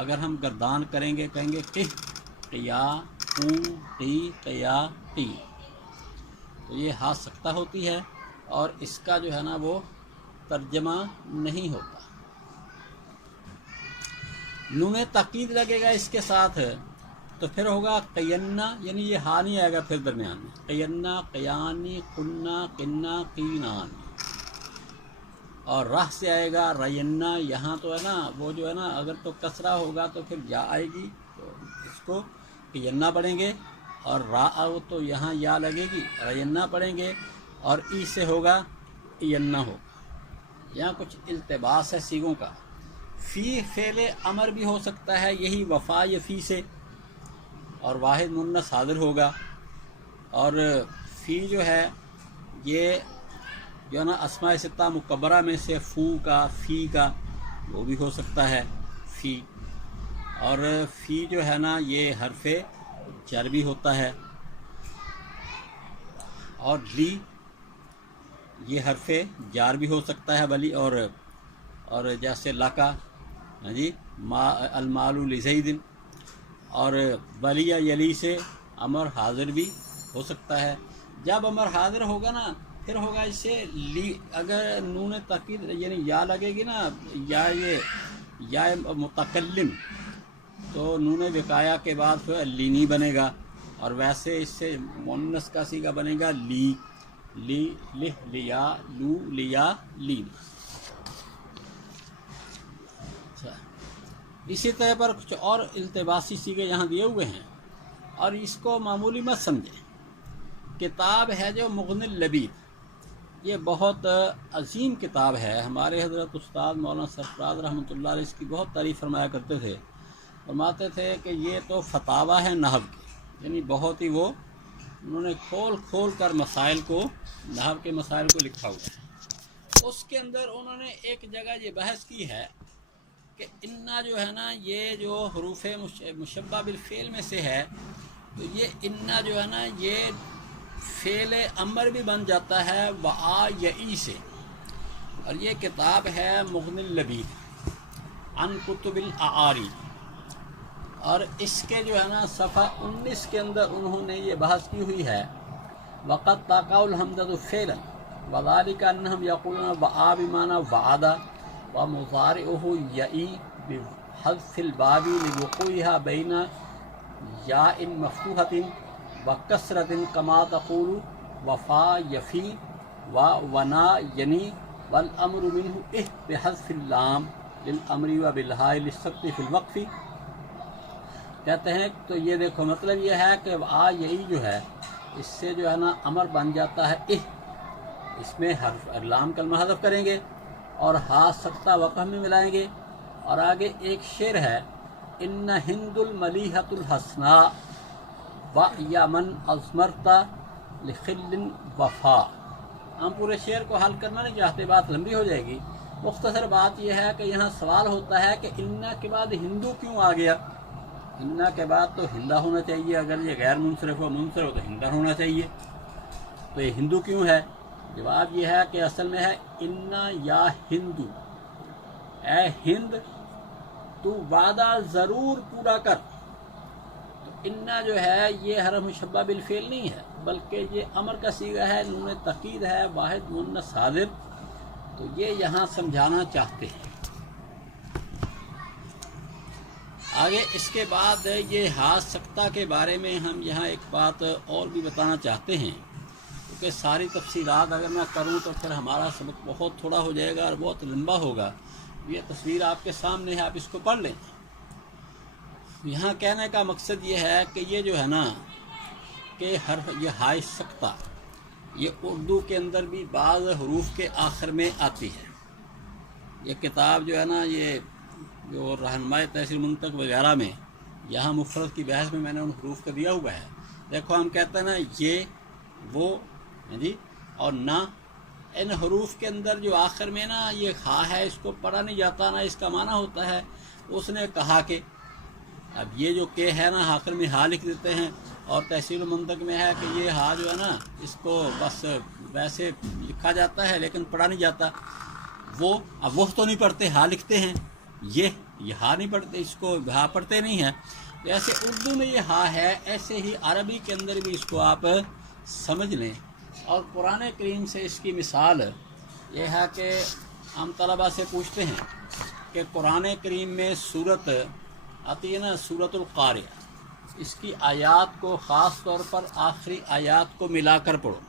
اگر ہم گردان کریں گے، کہیں گے قہ قیا قو قی قیا قی، تو یہ ہا سکتہ ہوتی ہے اور اس کا جو ہے نا وہ ترجمہ نہیں ہوتا۔ نون تاکید لگے گا اس کے ساتھ تو پھر ہوگا قینا، یعنی یہ ہا نہیں آئے گا پھر درمیان میں، قینا قیانی قلنا قنا قینان، اور راہ سے آئے گا رینا، یہاں تو ہے نا وہ جو ہے نا اگر تو کسرہ ہوگا تو پھر یا آئے گی تو اس کو قینا پڑھیں گے، اور را آؤ تو یہاں یا لگے گی رینا پڑھیں گے، اور ای سے ہوگا اینا ہوگا۔ یہاں کچھ التباس ہے سیغوں کا۔ فی فعل امر بھی ہو سکتا ہے یہی وفا یا فی سے، اور واحد منس حاضر ہوگا، اور فی جو ہے یہ جو ہے نا اسماء ستہ مکبرہ میں سے فو کا فی کا وہ بھی ہو سکتا ہے فی، اور فی جو ہے نا یہ حرف جر بھی ہوتا ہے، اور لی یہ حرف جار بھی ہو سکتا ہے ولی، اور جیسے لاکا جی المال لزید، اور ولی یا یلی سے امر حاضر بھی ہو سکتا ہے۔ جب امر حاضر ہوگا نا پھر ہوگا اس سے لی، اگر نون تاکید یعنی یا لگے گی نا، یا متکلم، تو نون وقایا کے بعد پھر لینی بنے گا، اور ویسے اس سے مؤنث کا صیغہ بنے گا لی، لہ لیا لو لیا لین۔ اسی طرح پر کچھ اور التباسی صیغے یہاں دیے ہوئے ہیں، اور اس کو معمولی مت سمجھیں۔ کتاب ہے جو مغنی اللبیب، یہ بہت عظیم کتاب ہے، ہمارے حضرت استاد مولانا سرفراز رحمۃ اللہ علیہ اس کی بہت تعریف فرمایا کرتے تھے، فرماتے تھے کہ یہ تو فتاوی ہے نحو کے، یعنی بہت ہی وہ انہوں نے کھول کھول کر مسائل کو، نحو کے مسائل کو لکھا ہوا ہے۔ اس کے اندر انہوں نے ایک جگہ یہ بحث کی ہے کہ انا جو ہے نا یہ جو حروف مشبہ بالفعل میں سے ہے، تو یہ انا جو ہے نا یہ فعل امر بھی بن جاتا ہے وآ یا ای سے، اور یہ کتاب ہے مغنی اللبیب عن کتب الاعاری، اور اس کے جو ہے نا صفحہ 19 کے اندر انہوں نے یہ بحث کی ہوئی ہے۔ وقد تقع الحمزۃ فعلا وذلك انهم يقولون وآ بمعنى وعد ومضارعه یئی بحذف الباب لوقوعها بین یاء مفتوحة وکسرة كما تقول وفا یفی ونا ینی والامر منه بحذف اللام للامر وبالہاء للسکت فی الوقف۔ کہتے ہیں تو یہ دیکھو مطلب یہ ہے کہ آ یہی جو ہے اس سے جو ہے نا امر بن جاتا ہے اس میں حرف لام کلمہ حذف کریں گے اور ہا سکتہ وقف میں ملائیں گے، اور آگے ایک شعر ہے ان ہند الملیحۃ الحسناء و یمن ازمرتا لخل وفا۔ ہم پورے شعر کو حل کرنا نہیں چاہتے، بات لمبی ہو جائے گی، مختصر بات یہ ہے کہ یہاں سوال ہوتا ہے کہ انا کے بعد ہندو کیوں آ گیا؟ انا کے بعد تو ہندہ ہونا چاہیے، اگر یہ غیر منصرف ہو منصرف ہو تو ہندہ ہونا چاہیے، تو یہ ہندو کیوں ہے؟ جواب یہ ہے کہ اصل میں ہے انا یا ہندو، اے ہند تو وعدہ ضرور پورا کر۔ تو انا جو ہے یہ حرف مشبہ بالفعل نہیں ہے بلکہ یہ امر کا صیغہ ہے، نون تاکید ہے، واحد منس حاضر، تو یہ یہاں سمجھانا چاہتے ہیں۔ آگے اس کے بعد یہ ہا سکتہ کے بارے میں ہم یہاں ایک بات اور بھی بتانا چاہتے ہیں، کیونکہ ساری تفصیلات اگر میں کروں تو پھر ہمارا سبق بہت تھوڑا ہو جائے گا اور بہت لمبا ہوگا۔ یہ تصویر آپ کے سامنے ہے، آپ اس کو پڑھ لیں۔ یہاں کہنے کا مقصد یہ ہے کہ یہ جو ہے نا کہ یہ ہائے سکتہ یہ اردو کے اندر بھی بعض حروف کے آخر میں آتی ہے۔ یہ کتاب جو ہے نا یہ جو رہنمائی تحصیل منطق وغیرہ میں یہاں مفرد کی بحث میں نے ان حروف کو دیا ہوا ہے۔ دیکھو ہم کہتے ہیں نا یہ وہ جی اور نہ، ان حروف کے اندر جو آخر میں نا یہ خا ہے اس کو پڑھا نہیں جاتا، نہ اس کا معنی ہوتا ہے۔ اس نے کہا کہ اب یہ جو کہ ہے نا آخر میں ہا لکھ دیتے ہیں، اور تحصیل منطق میں ہے کہ یہ ہا جو ہے نا اس کو بس ویسے لکھا جاتا ہے لیکن پڑھا نہیں جاتا۔ اب وہ تو نہیں پڑھتے، ہا لکھتے ہیں، یہ یہ ہا نہیں پڑھتے، اس کو ہا پڑھتے نہیں ہیں. جیسے اردو میں یہ ہا ہے، ایسے ہی عربی کے اندر بھی اس کو آپ سمجھ لیں. اور قرآن کریم سے اس کی مثال یہ ہے کہ ہم طلباء سے پوچھتے ہیں کہ قرآن کریم میں سورت آتی ہے نا، سورت القاریہ، اس کی آیات کو خاص طور پر آخری آیات کو ملا کر پڑھو.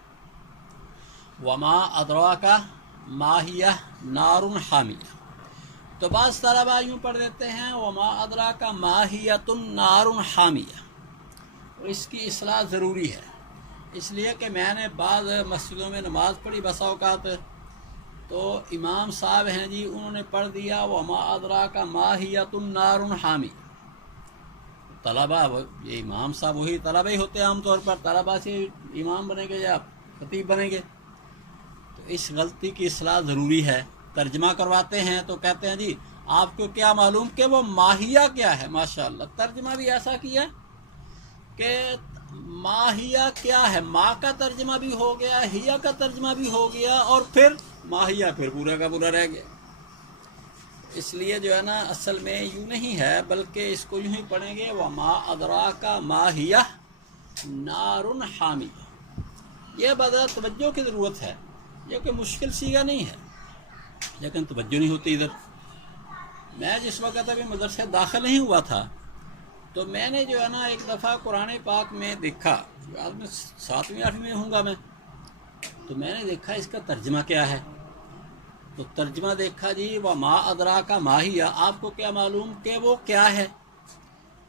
وما ادراک ما ہی نار حامیہ. تو بعض طلباء یوں پڑھ دیتے ہیں وما ادراک ما ہیۃ نار حامیہ. اس کی اصلاح ضروری ہے، اس لیے کہ میں نے بعض مسجدوں میں نماز پڑھی بسا اوقات، تو امام صاحب ہیں جی، انہوں نے پڑھ دیا وما ادراک ما ہیۃ نار حامیہ. طلباء، یہ امام صاحب وہی طلباء ہی ہوتے ہیں عام طور پر، طلباء سے امام بنیں گے یا خطیب بنیں گے. تو اس غلطی کی اصلاح ضروری ہے. ترجمہ کرواتے ہیں تو کہتے ہیں جی آپ کو کیا معلوم کہ وہ ماہیہ کیا ہے. ماشاءاللہ، ترجمہ بھی ایسا کیا کہ ماہیہ کیا ہے، ماں کا ترجمہ بھی ہو گیا، ہیا کا ترجمہ بھی ہو گیا، اور پھر ماہیہ پھر پورا کا پورا رہ گیا. اس لیے جو ہے نا اصل میں یوں نہیں ہے، بلکہ اس کو یوں ہی پڑھیں گے وما ادراک ما ہی نار حامیہ. یہ بڑا توجہ کی ضرورت ہے، یہ کہ مشکل صیغہ نہیں ہے، لیکن توجہ نہیں ہوتی ادھر. میں جس وقت ابھی مدرسے داخل نہیں ہوا تھا تو میں نے جو ہے نا ایک دفعہ قرآن پاک میں دیکھا، آج میں 7ویں 8ویں میں ہوں گا میں، تو میں نے دیکھا اس کا ترجمہ کیا ہے. تو ترجمہ دیکھا جی وما ادراک ما ہی، آپ کو کیا معلوم کہ وہ کیا ہے.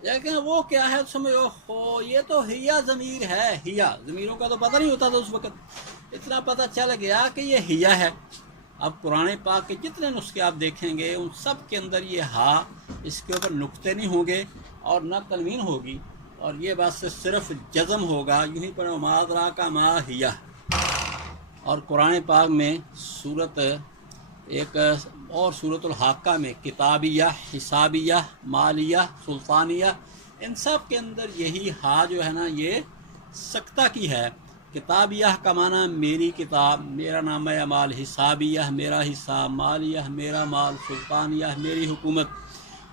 لیکن وہ کیا ہے سمجھو، یہ تو ہیا ضمیر ہے. ہیا ضمیروں کا تو پتہ نہیں ہوتا تھا اس وقت، اتنا پتہ چل گیا کہ یہ ہیا ہے. اب قرآن پاک کے جتنے نسخے آپ دیکھیں گے ان سب کے اندر یہ ہا، اس کے اوپر نقطے نہیں ہوں گے اور نہ تنوین ہوگی، اور یہ بات سے صرف جزم ہوگا. یوں ہی پڑھیں وما ادراک ما ہی. اور قرآن پاک میں صورت ایک اور صورت الحاقہ میں کتابیہ، حسابیہ، مالیہ، سلطانیہ، ان سب کے اندر یہی ہا جو ہے نا یہ سکتہ کی ہے. کتابیہ کا معنی میری کتاب، میرا نام اعمال، حسابیہ میرا حساب، مالیہ میرا مال، سلطانیہ میری حکومت.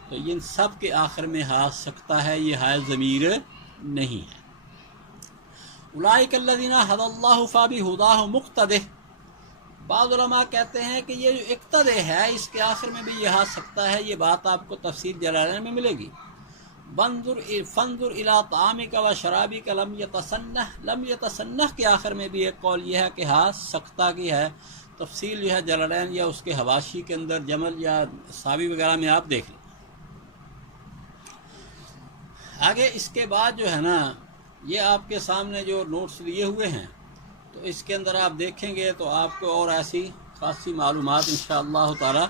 تو ان سب کے آخر میں ہا سکتہ ہے، یہ ہا ضمیر نہیں ہے. اولئک الذین ھدی اللہ فبہداہ مقتدہ. بعض علماء کہتے ہیں کہ یہ جو اقتدے ہے اس کے آخر میں بھی یہ ہا سکتا ہے. یہ بات آپ کو تفسیر جلالین میں ملے گی. فانظر الی طعامک و شرابک لم یتسنح کے آخر میں بھی ایک قول یہ ہے کہ ہا سکتہ کی ہے. تفصیل جو ہے جلالین یا اس کے حواشی کے اندر جمل یا ساوی وغیرہ میں آپ دیکھ لیں. آگے اس کے بعد جو ہے نا یہ آپ کے سامنے جو نوٹس لیے ہوئے ہیں، تو اس کے اندر آپ دیکھیں گے تو آپ کو اور ایسی خاصی معلومات انشاءاللہ تعالی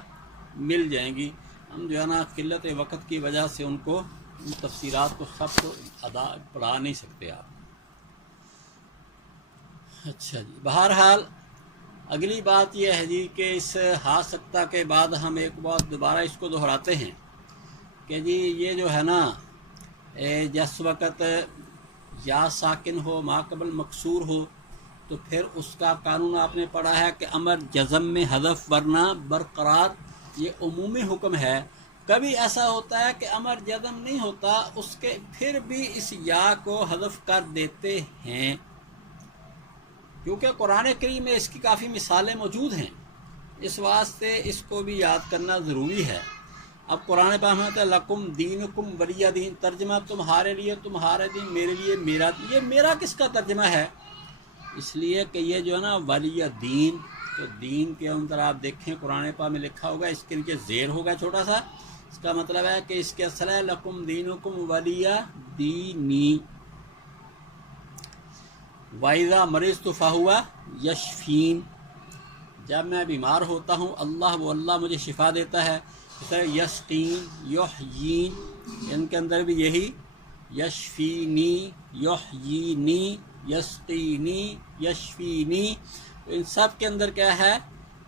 مل جائیں گی. ہم جو ہے نا قلت وقت کی وجہ سے ان تفسیرات کو سب کو پڑھا نہیں سکتے آپ. اچھا جی، بہرحال اگلی بات یہ ہے جی کہ اس ہا سکتہ کے بعد ہم ایک بات دوبارہ اس کو دہراتے ہیں کہ جی یہ جو ہے نا جس وقت یا ساکن ہو، ما قبل مکسور ہو، تو پھر اس کا قانون آپ نے پڑھا ہے کہ امر جزم میں حذف ورنہ برقرار. یہ عمومی حکم ہے. کبھی ایسا ہوتا ہے کہ امر جزم نہیں ہوتا، اس کے پھر بھی اس یا کو حذف کر دیتے ہیں، کیونکہ قرآن کریم میں اس کی کافی مثالیں موجود ہیں. اس واسطے اس کو بھی یاد کرنا ضروری ہے. اب قرآن پاک میں کہتا ہے لکم دینکم ولی دین، ترجمہ تمہارے لیے تمہارے دین، میرے لیے میرا. یہ میرا کس کا ترجمہ ہے؟ اس لیے کہ یہ جو ہے نا ولی دین، تو دین کے اندر آپ دیکھیں قرآن پاک میں لکھا ہوگا، اس کے نیچے زیر ہوگا چھوٹا سا. اس کا مطلب ہے کہ اس کے اصل ہے لکم دینکم ولی دینی. وَإِذَا مَرِضْتُ فَهُوَ یشفین. جب میں بیمار ہوتا ہوں اللہ مجھے شفا دیتا ہے. یسقین، یحیین، ان کے اندر بھی یہی یشفینی، یحیینی، یسقینی، یشفینی. تو ان سب کے اندر کیا ہے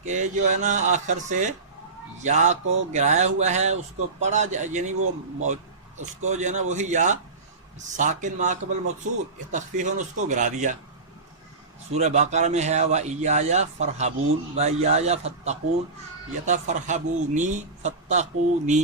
کہ جو ہے نا آخر سے یا کو گرایا ہوا ہے، اس کو پڑھا یعنی وہ اس کو جو ہے نا وہی یا ساکن ما قبل مکسور تخفیفاً اس کو گرا دیا. سورہ بقرہ میں ہے وَإِيَّايَ فَارْهَبُونِ وَإِيَّايَ فَاتَّقُونِ یتفرحبونی فتقونی.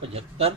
75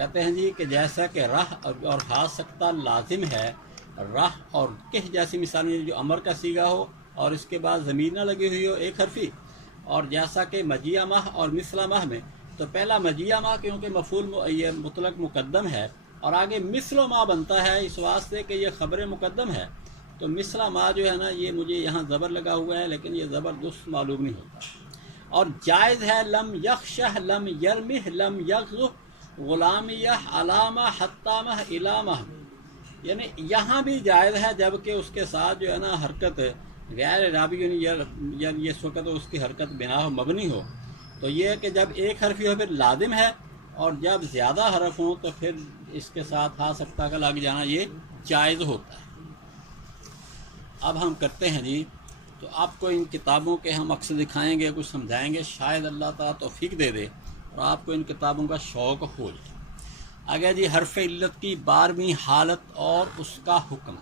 کہتے ہیں جی کہ جیسا کہ رہ اور ہا سکتا لازم ہے، رہ اور کہ جیسی مثالیں جو امر کا سیگا ہو اور اس کے بعد ضمیر نہ لگی ہوئی ہو ایک حرفی، اور جیسا کہ مجیع ماہ اور مثلا ماہ میں تو پہلا مجیع ماہ کیونکہ مفعول یہ مطلق مقدم ہے اور آگے مثل ماہ بنتا ہے اس واسطے کہ یہ خبر مقدم ہے، تو مثلا ماہ جو ہے نا یہ مجھے یہاں زبر لگا ہوا ہے لیکن یہ زبر درست معلوم نہیں ہوتا۔ اور جائز ہے لم یخشہ، لم یرمہ، لم یغزہ، غلامیہ، علامہ، حتامہ، علامہ، یعنی یہاں بھی جائز ہے جبکہ اس کے ساتھ جو ہے نا حرکت غیر رابی یعنی اس وقت اس کی حرکت بنا ہو، مبنی ہو، تو یہ ہے کہ جب ایک حرفی ہو پھر لازم ہے، اور جب زیادہ حرف ہوں تو پھر اس کے ساتھ ہا سکتا کا لگ جانا یہ جائز ہوتا ہے۔ اب ہم کرتے ہیں جی، تو آپ کو ان کتابوں کے ہم اکثر دکھائیں گے، کچھ سمجھائیں گے، شاید اللہ تعالیٰ توفیق دے دے اور آپ کو ان کتابوں کا شوق ہو جائے۔ آگے جی حرف علت کی 12ویں حالت اور اس کا حکم۔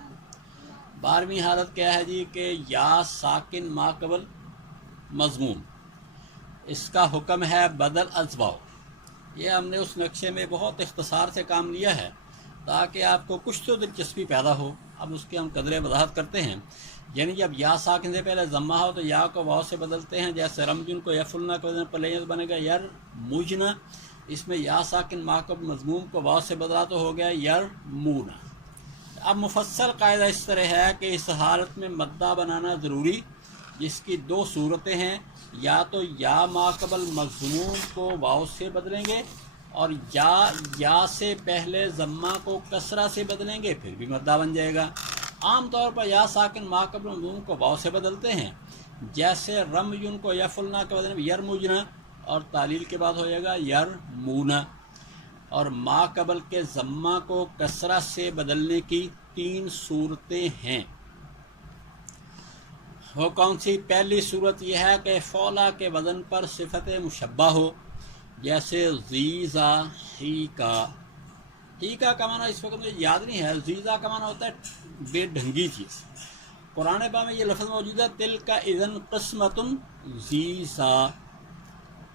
12ویں حالت کیا ہے جی کہ یا ساکن ما قبل مضموم، اس کا حکم ہے بدل ازواؤ۔ یہ ہم نے اس نقشے میں بہت اختصار سے کام لیا ہے تاکہ آپ کو کچھ تو دلچسپی پیدا ہو۔ اب اس کی ہم قدر وضاحت کرتے ہیں۔ یعنی جب یا ساکن سے پہلے ضمہ ہو تو یا کو واو سے بدلتے ہیں، جیسے رمجن کو یفلنا کے وزن پر لینت بنے گا یر موجنا، اس میں یا ساکن ماقب مضموم کو واو سے بدلا تو ہو گیا یر مونا۔ اب مفصل قاعدہ اس طرح ہے کہ اس حالت میں مدہ بنانا ضروری، جس کی 2 صورتیں ہیں، یا تو یا ماقبل مضموم کو واو سے بدلیں گے، اور یا سے پہلے ضمہ کو کسرہ سے بدلیں گے پھر بھی مدہ بن جائے گا۔ عام طور پر یا ساکن ماقبل مضموم کو واو سے بدلتے ہیں، جیسے رمجن کو یفلنا کے بدلے میں یرمجنا، اور تعلیل کے بعد ہو جائے گا یرمونا۔ اور ما قبل کے ضمہ کو کسرہ سے بدلنے کی 3 صورتیں ہیں۔ وہ کون سی؟ پہلی صورت یہ ہے کہ فولا کے وزن پر صفت مشبہ ہو، جیسے زیزا، ہیکا۔ ہیکا کا معنی اس وقت مجھے یاد نہیں ہے، زیزا کا معنی ہوتا ہے بے ڈھنگی چیز۔ قرآن پاک میں یہ لفظ موجود ہے تل کا اذن قسمت زیزا،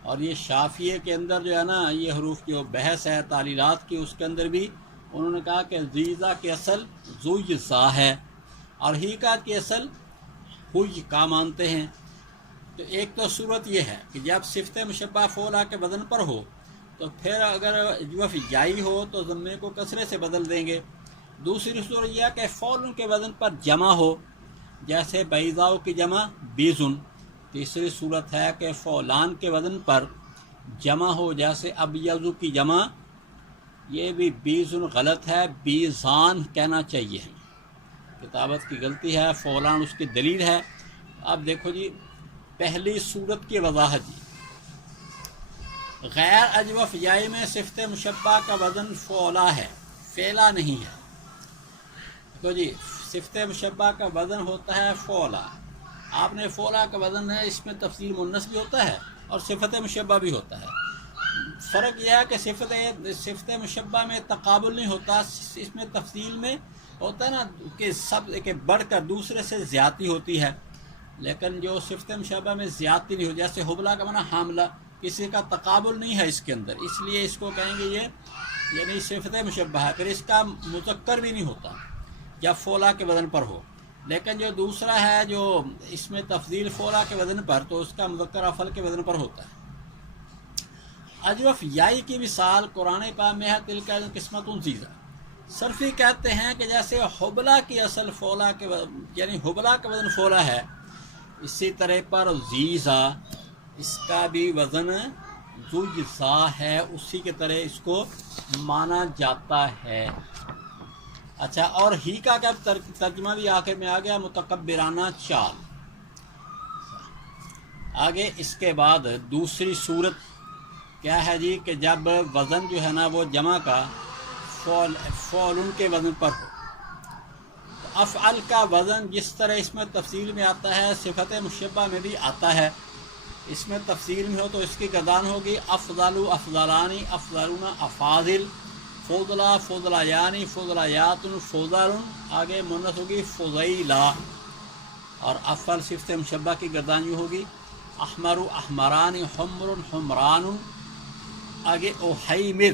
اور یہ شافیہ کے اندر جو ہے نا یہ حروف جو بحث ہے تعلیلات کی، اس کے اندر بھی انہوں نے کہا کہ زیزا کی اصل زویزا ہے اور ہیکا کی اصل ہوئی کا مانتے ہیں۔ تو ایک تو صورت یہ ہے کہ جب صفت مشبہ فولا کے وزن پر ہو تو پھر اگر جوف جائی ہو تو ضمے کو کسرے سے بدل دیں گے۔ دوسری صورت یہ ہے کہ فول کے وزن پر جمع ہو، جیسے بیضاؤ کی جمع بیزن۔ تیسری صورت ہے کہ فولان کے وزن پر جمع ہو، جیسے ابیض کی جمع، یہ بھی بیزن غلط ہے، بیزان کہنا چاہیے، کتابت کی غلطی ہے، فولان اس کی دلیل ہے۔ اب دیکھو جی پہلی صورت کی وضاحت جی، غیر اجوف یائی میں صفت مشبہ کا وزن فولا ہے، فیلا نہیں ہے۔ تو جی صفت مشبہ کا وزن ہوتا ہے فولا۔ آپ نے فولا کا وزن ہے، اس میں تفصیل مونس بھی ہوتا ہے اور صفت مشبہ بھی ہوتا ہے۔ فرق یہ ہے کہ صفت مشبہ میں تقابل نہیں ہوتا، اس میں تفصیل میں ہوتا ہے نا کہ سب کہ بڑھ کر دوسرے سے زیادتی ہوتی ہے، لیکن جو صفت مشبہ میں زیادتی نہیں ہوتی، جیسے حبلہ کا معنی حاملہ، کسی کا تقابل نہیں ہے اس کے اندر، اس لیے اس کو کہیں گے یہ یعنی صفت مشبہ ہے۔ پھر اس کا مذکر بھی نہیں ہوتا جب فولا کے وزن پر ہو، لیکن جو دوسرا ہے جو اس میں تفضیل فولا کے وزن پر، تو اس کا مذکر افعل کے وزن پر ہوتا ہے۔ اجوف یائی کی مثال قرآن پاک میں ہے تل کا قسمت زیزا۔ صرفی کہتے ہیں کہ جیسے حبلہ کی اصل فولا کے یعنی حبلہ کا وزن فولا ہے، اسی طرح پر زیزا اس کا بھی وزن زوجزا ہے، اسی کے طرح اس کو مانا جاتا ہے۔ اچھا، اور ہی کا ترجمہ بھی آخر میں آ گیا، متکبرانہ چال۔ آگے اس کے بعد دوسری صورت کیا ہے جی کہ جب وزن جو ہے نا وہ جمع کا فعلن کے وزن پر ہو۔ افعل کا وزن جس طرح اس میں تفصیل میں آتا ہے صفت مشبہ میں بھی آتا ہے، اس میں تفصیل میں ہو تو اس کی گردان ہوگی افضل افضلانی افضلون افاضل، فضلا فضلیانی فضلیات فضل، آگے مونث ہوگی فضیلا، اور افعل صفت مشبہ کی گردان یوں ہوگی احمر احمران حمر حمران، آگے اوحیمر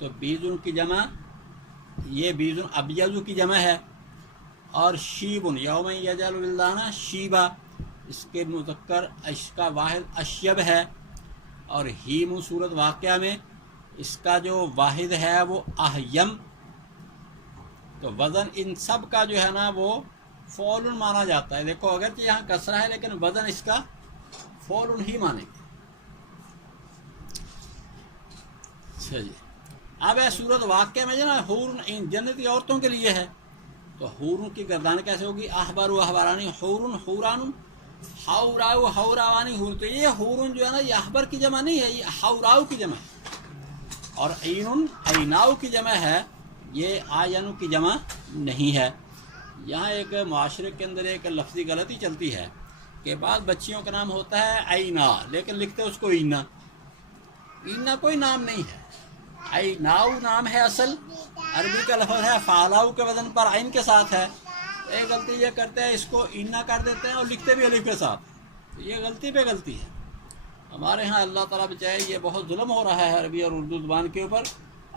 تو بیزن کی جمع یہ بیزن ابیض کی جمع ہے، اور شیبن یوم یجعل الولدان شیبا اس کے مذکر اس کا واحد اشیب ہے، اور ہیم صورت واقعہ میں اس کا جو واحد ہے وہ احیم. تو وزن ان سب کا جو ہے نا وہ فعل مانا جاتا ہے. دیکھو اگرچہ یہاں کسرہ ہے لیکن وزن اس کا فعل ہی مانے گا. اچھا جی، اب ہے صورت واقعہ میں جو نا حور جنتی عورتوں کے لیے ہے، تو حور کی گردان کیسے ہوگی؟ احبار و احبارانی حور حوران حوراؤ حوراوانی حور. تو یہ حور جو ہے نا یہ احبر کی جمع نہیں ہے، یہ حوراؤ کی جمع ہے، اور عین عیناؤ کی جمع ہے، یہ آینو کی جمع نہیں ہے. یہاں ایک معاشرے کے اندر ایک لفظی غلطی چلتی ہے کہ بعض بچیوں کا نام ہوتا ہے عینا لیکن لکھتے اس کو اینا. اینا کوئی نام نہیں ہے، عیناؤ نام ہے اصل، عربی کا لفظ ہے، فعلاؤ کے وزن پر عین کے ساتھ ہے. ایک غلطی یہ کرتے ہیں اس کو اینا کر دیتے ہیں اور لکھتے بھی الف کے ساتھ. تو یہ غلطی پہ غلطی ہے. ہمارے ہاں اللہ تعالیٰ بچائے یہ بہت ظلم ہو رہا ہے عربی اور اردو زبان کے اوپر.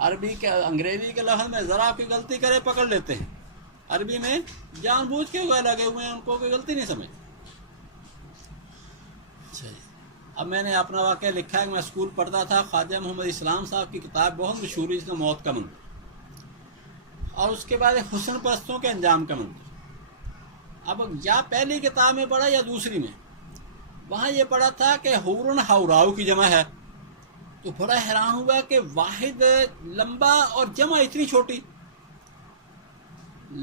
عربی کے انگریزی کے لفظ میں ذرا کوئی غلطی کرے پکڑ لیتے ہیں، عربی میں جان بوجھ کے ہوئے لگے ہوئے ہیں، ان کو کوئی غلطی نہیں سمجھ. اچھا جی، اب میں نے اپنا واقعہ لکھا ہے کہ میں اسکول پڑھتا تھا. خواجہ محمد اسلام صاحب کی کتاب بہت مشہور ہے، اس کا موت کا منظر، اور اس کے بعد حسن پرستوں کے انجام کا منظر. اب یا پہلی کتاب میں پڑھا یا دوسری میں، وہاں یہ پڑھا تھا کہ حورن حوراؤ کی جمع ہے. تو بڑا حیران ہوا کہ واحد لمبا اور جمع اتنی چھوٹی.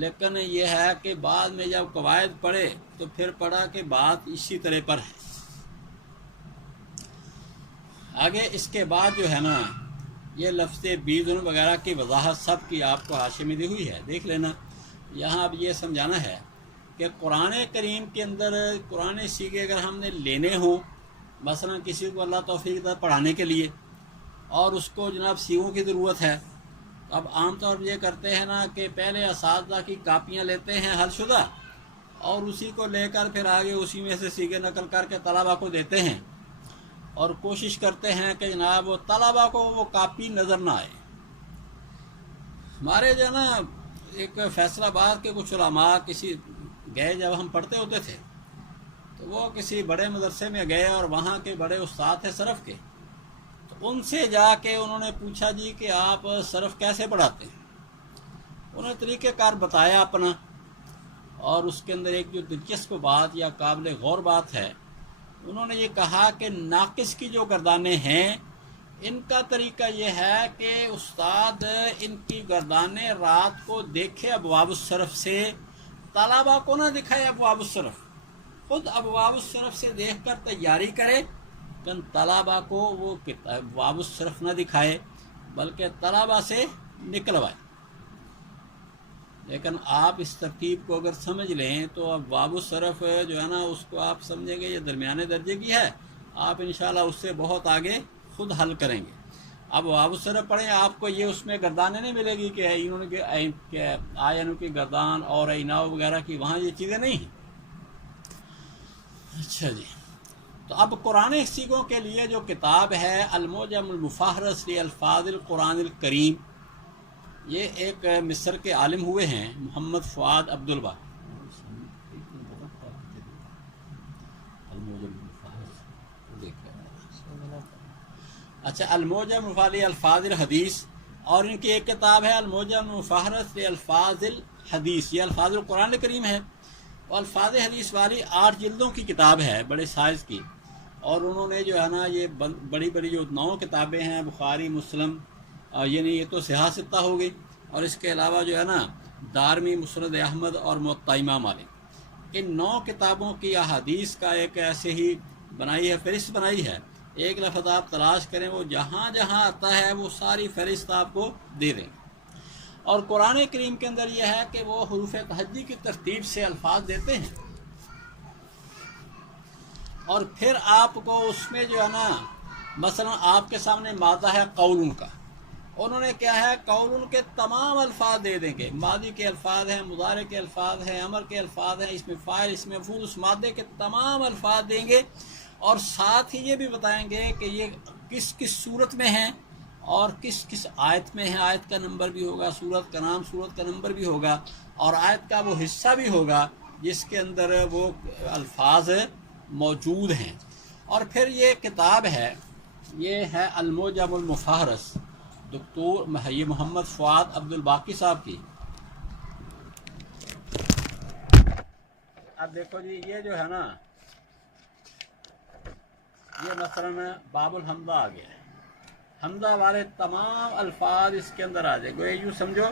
لیکن یہ ہے کہ بعد میں جب قواعد پڑھے تو پھر پڑھا کہ بات اسی طرح پر ہے. آگے اس کے بعد جو ہے نا یہ لفظ بیزن وغیرہ کی وضاحت سب کی آپ کو حاشیے میں دی ہوئی ہے، دیکھ لینا. یہاں اب یہ سمجھانا ہے کہ قرآن کریم کے اندر قرآن سیغے اگر ہم نے لینے ہوں، مثلا کسی کو اللہ توفیق دے پڑھانے کے لیے اور اس کو جناب سیغوں کی ضرورت ہے، اب عام طور پر یہ کرتے ہیں نا کہ پہلے اساتذہ کی کاپیاں لیتے ہیں حل شدہ اور اسی کو لے کر پھر آگے اسی میں سے سیغے نقل کر کے طلباء کو دیتے ہیں، اور کوشش کرتے ہیں کہ جناب وہ طلباء کو وہ کاپی نظر نہ آئے. ہمارے جو ہے نا ایک فیصل آباد کے کچھ علماء کسی گئے، جب ہم پڑھتے ہوتے تھے تو وہ کسی بڑے مدرسے میں گئے اور وہاں کے بڑے استاد تھے صرف کے، تو ان سے جا کے انہوں نے پوچھا جی کہ آپ صرف کیسے پڑھاتے ہیں. انہوں نے طریقہ کار بتایا اپنا، اور اس کے اندر ایک جو دلچسپ بات یا قابل غور بات ہے، انہوں نے یہ کہا کہ ناقص کی جو گردانیں ہیں ان کا طریقہ یہ ہے کہ استاد ان کی گردانیں رات کو دیکھے ابواب الصرف سے، طلباء کو نہ دکھائے ابواب الصرف، خود ابواب الصرف سے دیکھ کر تیاری کرے، لیکن طلباء کو وہ ابواب الصرف نہ دکھائے بلکہ طلباء سے نکلوائے. لیکن آپ اس ترتیب کو اگر سمجھ لیں تو ابواب الصرف جو ہے نا اس کو آپ سمجھیں گے یہ درمیانے درجے کی ہے، آپ انشاءاللہ اس سے بہت آگے خود حل کریں گے. اب ابواب الصرف پڑھیں آپ کو یہ اس میں گردانیں نہیں ملے گی کہ آئین کی گردان اور عیناؤ وغیرہ کی، وہاں یہ چیزیں نہیں ہیں. اچھا جی، تو اب قرآن سیغوں کے لیے جو کتاب ہے المعجم المفہرس لالفاظ القرآن الکریم، یہ ایک مصر کے عالم ہوئے ہیں محمد فؤاد عبدالبہ. اچھا، المعجم المفہرس لالفاظ الحدیث، اور ان کی ایک کتاب ہے المعجم المفہرس لالفاظ الحدیث، یہ الفاظ القرآن الکریم ہے، اور الفاظ حدیث والی 8 جلدوں کی کتاب ہے بڑے سائز کی. اور انہوں نے جو ہے نا یہ بڑی بڑی جو 9 کتابیں ہیں، بخاری مسلم، یعنی یہ تو صحاح ستہ ہو گئی، اور اس کے علاوہ جو ہے نا دارمی، مسند احمد اور موطا امام مالک، ان 9 کتابوں کی احادیث کا ایک ایسے ہی بنائی ہے، فہرست بنائی ہے. ایک لفظ آپ تلاش کریں وہ جہاں جہاں آتا ہے وہ ساری فہرست آپ کو دے دیں. اور قرآن کریم کے اندر یہ ہے کہ وہ حروف تہجی کی ترتیب سے الفاظ دیتے ہیں، اور پھر آپ کو اس میں جو ہے نا مثلا آپ کے سامنے مادہ ہے قول کا، انہوں نے کیا ہے قول کے تمام الفاظ دے دیں گے، ماضی کے الفاظ ہیں، مضارع کے الفاظ ہیں، امر کے الفاظ ہیں، اس میں فاعل، اس میں مفعول، اس مادے کے تمام الفاظ دیں گے، اور ساتھ ہی یہ بھی بتائیں گے کہ یہ کس کس صورت میں ہیں، اور کس کس آیت میں ہے، آیت کا نمبر بھی ہوگا، سورت کا نام، سورت کا نمبر بھی ہوگا، اور آیت کا وہ حصہ بھی ہوگا جس کے اندر وہ الفاظ موجود ہیں۔ اور پھر یہ کتاب ہے، یہ ہے المعجم المفہرس، دکتور محمد فؤاد عبد الباقی صاحب کی۔ اب دیکھو جی، یہ جو ہے نا، یہ مثلا باب الحمدہ آ گیا ہے، حمدہ والے تمام الفاظ اس کے اندر آ جائے گا۔ یوں سمجھو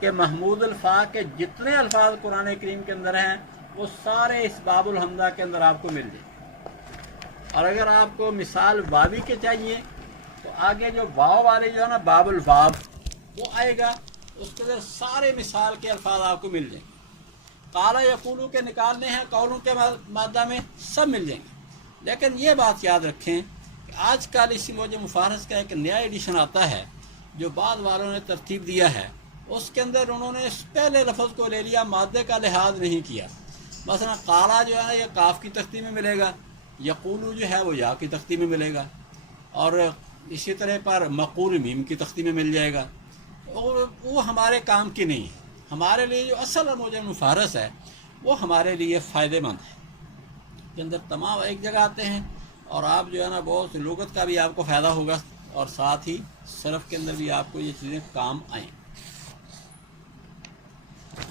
کہ محمود الفاظ کے جتنے الفاظ قرآن کریم کے اندر ہیں وہ سارے اس باب الحمدہ کے اندر آپ کو مل جائیں۔ اور اگر آپ کو مثال واوی کے چاہیے تو آگے جو واو والے جو ہے نا، باب الواب، وہ آئے گا، اس کے اندر سارے مثال کے الفاظ آپ کو مل جائیں گے۔ قال یقولو کے نکالنے ہیں، قولوں کے مادہ میں سب مل جائیں گے۔ لیکن یہ بات یاد رکھیں کہ آج کل اسی معجم مفہرس کا ایک نیا ایڈیشن آتا ہے جو بعض والوں نے ترتیب دیا ہے، اس کے اندر انہوں نے اس پہلے لفظ کو لے لیا، مادے کا لحاظ نہیں کیا۔ مثلا قالا جو ہے نا، یہ کاف کی تختی میں ملے گا، یقولو جو ہے وہ یا کی تختی میں ملے گا، اور اسی طرح پر مقول میم کی تختی میں مل جائے گا۔ اور وہ ہمارے کام کی نہیں ہے۔ ہمارے لیے جو اصل معجم مفہرس ہے وہ ہمارے لیے فائدہ مند ہے، کے اندر تمام ایک جگہ آتے ہیں، اور آپ جو ہے نا بہت لغت کا بھی آپ کو فائدہ ہوگا، اور ساتھ ہی صرف کے اندر بھی آپ کو یہ چیزیں کام آئیں۔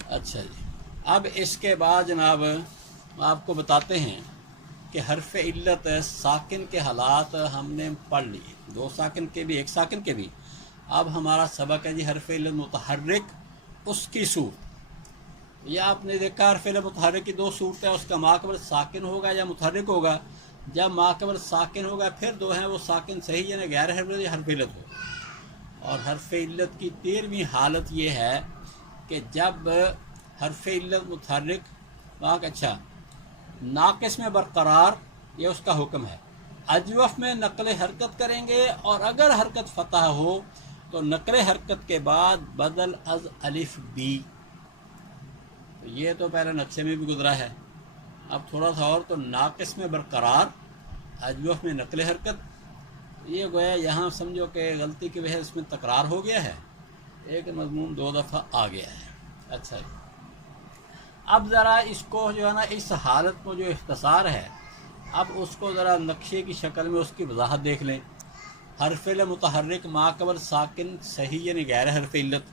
اچھا جی، اب اس کے بعد جناب آپ کو بتاتے ہیں کہ حرف علت ساکن کے حالات ہم نے پڑھ لیے، دو ساکن کے بھی، ایک ساکن کے بھی۔ اب ہمارا سبق ہے جی حرف علت متحرک، اس کی صورت۔ یہ آپ نے دیکھا حرف علت متحرک کی دو صورت ہے، اس کا ماقبل ساکن ہوگا یا متحرک ہوگا۔ جب ماقبل ساکن ہوگا پھر دو ہیں، وہ ساکن صحیح یعنی غیر حرف یا حرف علت ہوگا۔ اور حرف علت کی 13ویں حالت یہ ہے کہ جب حرف علت متحرک اچھا ناقص میں برقرار، یہ اس کا حکم ہے، اجوف میں نقل حرکت کریں گے، اور اگر حرکت فتح ہو تو نقل حرکت کے بعد بدل از الف بی۔ تو یہ تو پہلے نقشے میں بھی گزرا ہے، اب تھوڑا سا اور، تو ناقص میں برقرار، اجوف میں نقل حرکت، یہ گویا یہاں سمجھو کہ غلطی کی وجہ سے اس میں تکرار ہو گیا ہے، ایک مضمون دو دفعہ آ گیا ہے۔ اچھا جی، اب ذرا اس کو جو ہے نا، اس حالت میں جو اختصار ہے، اب اس کو ذرا نقشے کی شکل میں اس کی وضاحت دیکھ لیں۔ حرف علت متحرک ماقبل ساکن صحیح یعنی غیر حرف علت۔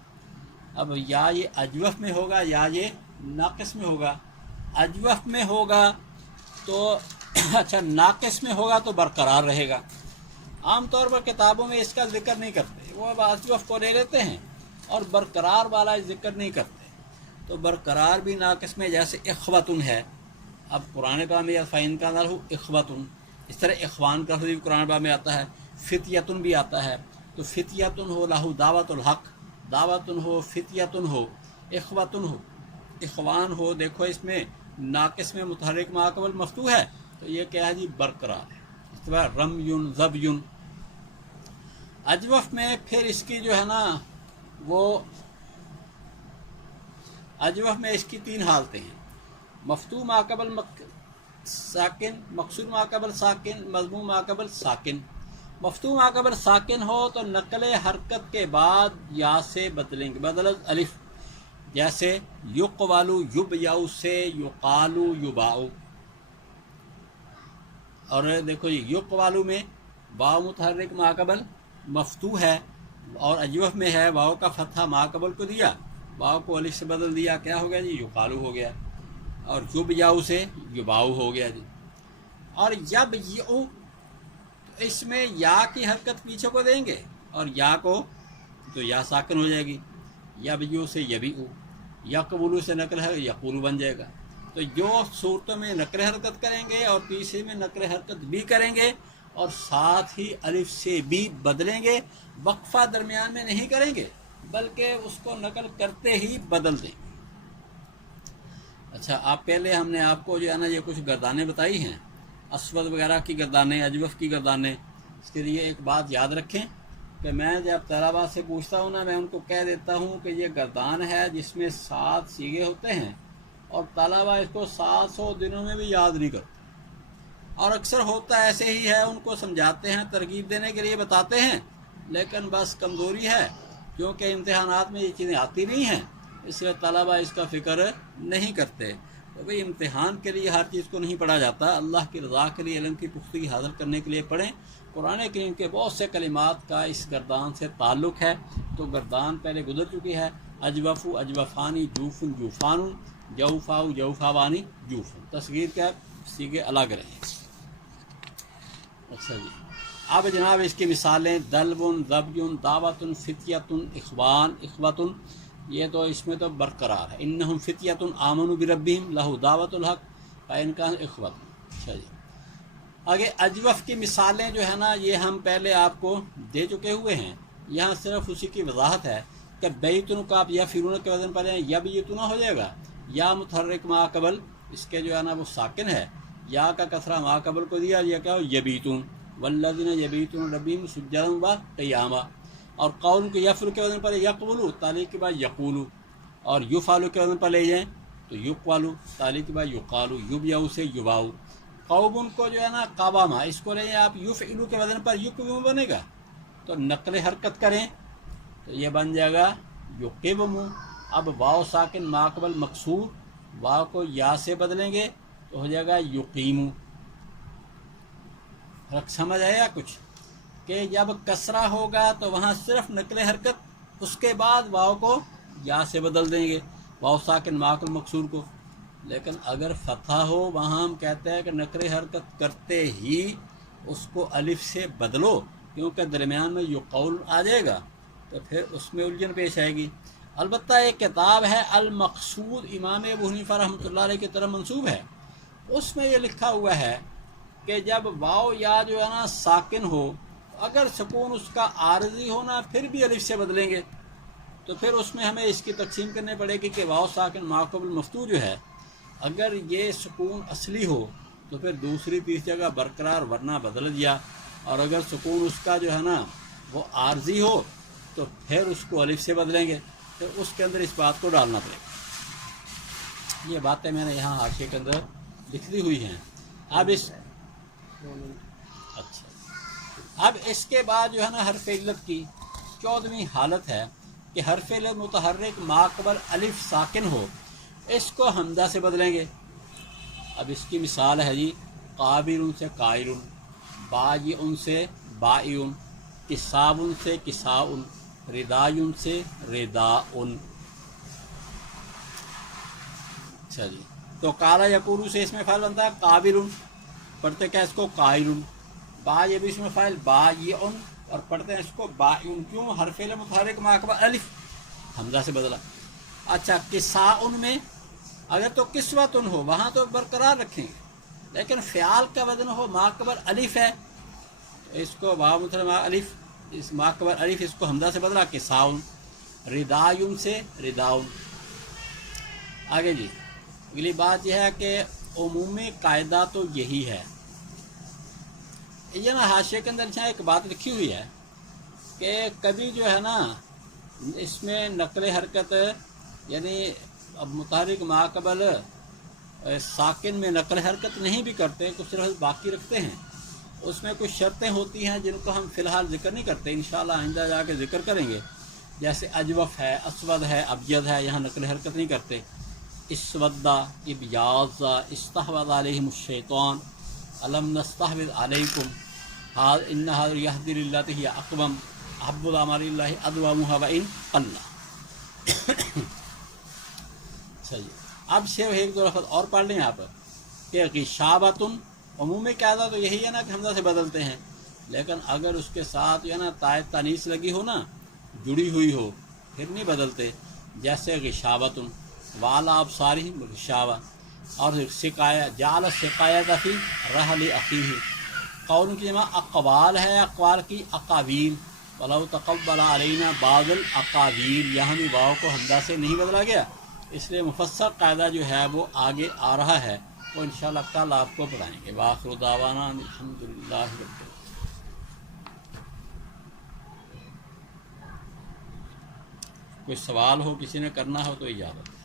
اب یا یہ اجوف میں ہوگا یا یہ ناقص میں ہوگا۔ اجوف میں ہوگا تو اچھا، ناقص میں ہوگا تو برقرار رہے گا۔ عام طور پر کتابوں میں اس کا ذکر نہیں کرتے، وہ اب اجوف کو لے لیتے ہیں اور برقرار والا ذکر نہیں کرتے۔ تو برقرار بھی ناقص میں، جیسے اخوتن ہے، اب قرآن پاک میں فَإِن كَانَ لَهُ اخوتن، اس طرح اخوان کا لفظ بھی قرآن پاک میں آتا ہے، فتیتن بھی آتا ہے۔ تو فتیتن ہو لہو دعوت الحق، دعوتن ہو، فتیتن ہو، اخوتن ہو، اخوان ہو، دیکھو اس میں ناقص میں متحرک ماقبل مفتوح ہے، تو یہ کیا ہے جی، برقرار ہے۔ اس کے بعد رمیون، ذبیون۔ اجوف میں پھر اس کی جو ہے نا وہ، اجوف میں اس کی 3 حالتیں ہیں، مفتوح ماقبل ساکن، مقصور ماقبل ساکن، مضموم ماقبل ساکن۔ مفتوح ماقبل ساکن ہو تو نقل حرکت کے بعد یا سے بدلیں گے، بدل الف، جیسے یقوالو یبیاؤ سے یقالو یباؤ۔ اور دیکھو یہ یقوالو میں واو متحرک ماقبل مفتوح ہے، اور اجوف میں ہے واو کا فتحہ ماقبل کو دیا، واو کو الف سے بدل دیا، کیا ہو گیا جی، یقالو ہو گیا، اور یبیاؤ سے یباؤ ہو گیا جی۔ اور یب یو، اس میں یا کی حرکت پیچھے کو دیں گے، اور یا کو تو یا ساکن ہو جائے گی، یب یو سے یبیو، یقبولو سے نقل ہے یقولو بن جائے گا۔ تو جو صورتوں میں نقل حرکت کریں گے اور تیسرے میں نقل حرکت بھی کریں گے، اور ساتھ ہی الف سے بھی بدلیں گے، وقفہ درمیان میں نہیں کریں گے بلکہ اس کو نقل کرتے ہی بدل دیں گے۔ اچھا، آپ پہلے ہم نے آپ کو جو ہے نا یہ کچھ گردانیں بتائی ہیں، اسود وغیرہ کی گردانیں، اجوف کی گردانیں۔ اس کے لیے ایک بات یاد رکھیں کہ میں جب طلباء سے پوچھتا ہوں نا، میں ان کو کہہ دیتا ہوں کہ یہ گردان ہے جس میں 7 سیغے ہوتے ہیں، اور طلباء اس کو 700 دنوں میں بھی یاد نہیں کرتے، اور اکثر ہوتا ایسے ہی ہے، ان کو سمجھاتے ہیں، ترغیب دینے کے لیے بتاتے ہیں، لیکن بس کمزوری ہے کیونکہ امتحانات میں یہ چیزیں آتی نہیں ہیں، اس لیے طلبہ اس کا فکر نہیں کرتے۔ تو بھئی امتحان کے لیے ہر چیز کو نہیں پڑھا جاتا، اللہ کی رضا کے لیے علم کی پختگی حاصل کرنے کے لیے پڑھیں۔ قرآن کریم کے بہت سے کلمات کا اس گردان سے تعلق ہے، تو گردان پہلے گزر چکی ہے۔ اجوفو اجوفانی، جوفن جوفان، جوفاؤ جوفاوانی جوفن، تصغیر کا سیگے الگ رہیں۔ اچھا جی، اب جناب اس کی مثالیں دلبن، ضبیٌ، دعوتٌ، فتیۃ، اخوان، اخوۃ، یہ تو اس میں تو برقرار ہے۔ انہم فتیۃ آمنوا بربہم لہ دعوت الحق فإن کانوا اخوۃ۔ اچھا جی، آگے اجوف کی مثالیں جو ہے نا یہ ہم پہلے آپ کو دے چکے ہوئے ہیں، یہاں صرف اسی کی وضاحت ہے کہ بیتن کا آپ یا فرون کے وزن پر ہیں، یا بیتنا ہو جائے گا، یا متحرک ما قبل اس کے جو ہے نا وہ ساکن ہے، یا کا کسرہ ما قبل کو دیا، یہ کیا ہو یبیتون، والذین یبیتون ربہم سجدا و قیاما، اور قول کے یفعل کے وزن پر یقولو، تعلیق کے بعد یقولو، اور یفعلو کے وزن پر لے جائیں تو یقوالو، تعلیق کے بعد یقالو، یبیعو سے یباؤ۔ قوبن کو جو ہے نا قوامہ، اس کو لیں آپ یفعلو کے وزن پر یقوم بنے گا، تو نقل حرکت کریں تو یہ بن جائے گا یقوم۔ اب واو ساکن ماقبل مکسور، واو کو یا سے بدلیں گے تو ہو جائے گا یقیمو۔ سمجھ آیا کچھ کہ جب کسرہ ہوگا تو وہاں صرف نقل حرکت، اس کے بعد واو کو یا سے بدل دیں گے، واو ساکن ماقبل مکسور کو۔ لیکن اگر فتح ہو وہاں ہم کہتے ہیں کہ نقل حرکت کرتے ہی اس کو الف سے بدلو، کیونکہ درمیان میں یقول آ جائے گا تو پھر اس میں الجھن پیش آئے گی۔ البتہ ایک کتاب ہے المقصود، امام ابو حنیفہ رحمۃ اللہ علیہ کی طرف منسوب ہے، اس میں یہ لکھا ہوا ہے کہ جب واو یا جو ہے نا ساکن ہو، اگر سکون اس کا عارضی ہونا پھر بھی الف سے بدلیں گے، تو پھر اس میں ہمیں اس کی تقسیم کرنی پڑے گی کہ واو ساکن ما قبل مفتوح جو ہے، اگر یہ سکون اصلی ہو تو پھر دوسری تیسری جگہ برقرار ورنہ بدل دیا، اور اگر سکون اس کا جو ہے نا وہ عارضی ہو تو پھر اس کو الف سے بدلیں گے، پھر اس کے اندر اس بات کو ڈالنا پڑے گا۔ یہ باتیں میں نے یہاں حاشیے کے اندر لکھ دی ہوئی ہیں۔ اب اب اس کے بعد جو ہے نا حرف علت کی 14ویں حالت ہے کہ حرف علت متحرک ما قبل الف ساکن ہو، اس کو حمزہ سے بدلیں گے۔ اب اس کی مثال ہے جی قابل سے قائل، بائی سے بائن، کساب سے کساء، رداء سے رداء۔ اچھا جی، تو قال یقول سے اس میں فعل بنتا ہے قابل، پڑھتے کیا اس کو قائل، با یہ بھی اس میں فعل بائن، اور پڑھتے ہیں اس کو بائن، کیوں؟ حرف علت متحرک ما قبل الف، حمزہ سے بدلا۔ اچھا کساء میں اگر تو کسوتن ہو وہاں تو برقرار رکھیں گے، لیکن فعال کا وزن ہو ما قبل الف ہے، اس کو واو متحرک الف، اس ما قبل الف اس کو حمزہ سے بدلا کساء۔ رداء سے رداء۔ آگے جی اگلی بات یہ ہے کہ عمومی قاعدہ تو یہی ہے، یہ نا حاشیے کے اندر ایک بات لکھی ہوئی ہے کہ کبھی جو ہے نا اس میں نقل حرکت یعنی اب متحرک ما قبل ساکن میں نقل حرکت نہیں بھی کرتے، کچھ صرف باقی رکھتے ہیں، اس میں کچھ شرطیں ہوتی ہیں جن کو ہم فی الحال ذکر نہیں کرتے، انشاءاللہ آئندہ جا کے ذکر کریں گے، جیسے اجوف ہے، اسود ہے، ابجد ہے، یہاں نقل حرکت نہیں کرتے۔ اسودہ، ابیاض، استحوذ علیہم الشیطان، الم نستحوذ علیکم، ان هذا یہدی للتی ہی اقوم، احب الاعمال الی اللہ ادومها وان قل۔ صحیح، اب سے ایک دو لفظ اور پڑھ لیں آپ کہ غشابۃ، عمومی قاعدہ تو یہی ہے نا کہ حمزہ سے بدلتے ہیں، لیکن اگر اس کے ساتھ جو ہے نا تائے تانیث لگی ہو نا، جڑی ہوئی ہو، پھر نہیں بدلتے، جیسے غشابۃ، والا ابصارہم غشاوہ، اور سقایہ، جعل السقایۃ فی رحل اخیہ، قول کی جمع اقوال ہے، اقوال کی اقاویل، ولو تقبل علینا بعض الاقاویل، یہاں بھی واو کو حمزہ سے نہیں بدلا گیا، اس لیے مفسر قاعدہ جو ہے وہ آگے آ رہا ہے، وہ انشاءاللہ کل آپ کو بتائیں گے۔ وآخر دعوانا الحمدللہ رب العالمین۔ کوئی سوال ہو کسی نے کرنا ہو تو اجازت ہے۔